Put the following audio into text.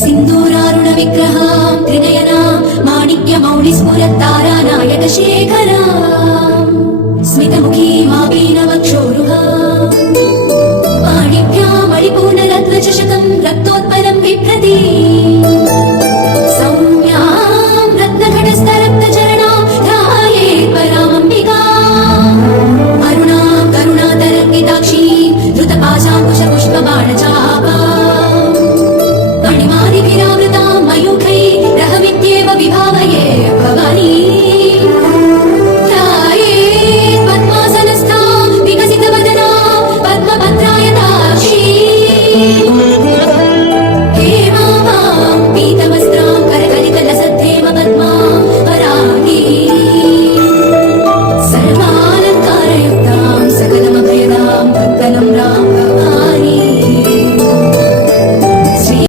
सिन्दूरारुण विग्रहां त्रिनयनां माणिक्यमौलिस्फुरत्तारा नायकशेखरा स्मितमुखी मापीनवक्षोरुहा पाणिभ्यां मणिपूर्णरत्नचषकं रक्तोत्पलं बिभ्रति सौम्यां रत्नघटस्थरक्तचरणां ध्यायेत् परामम्बिकाम् अरुणां करुणातरङ्गिताक्षीं धृतपाशाङ्कुशपुष्पबाणचापाम् मणिमादिभिरावृतां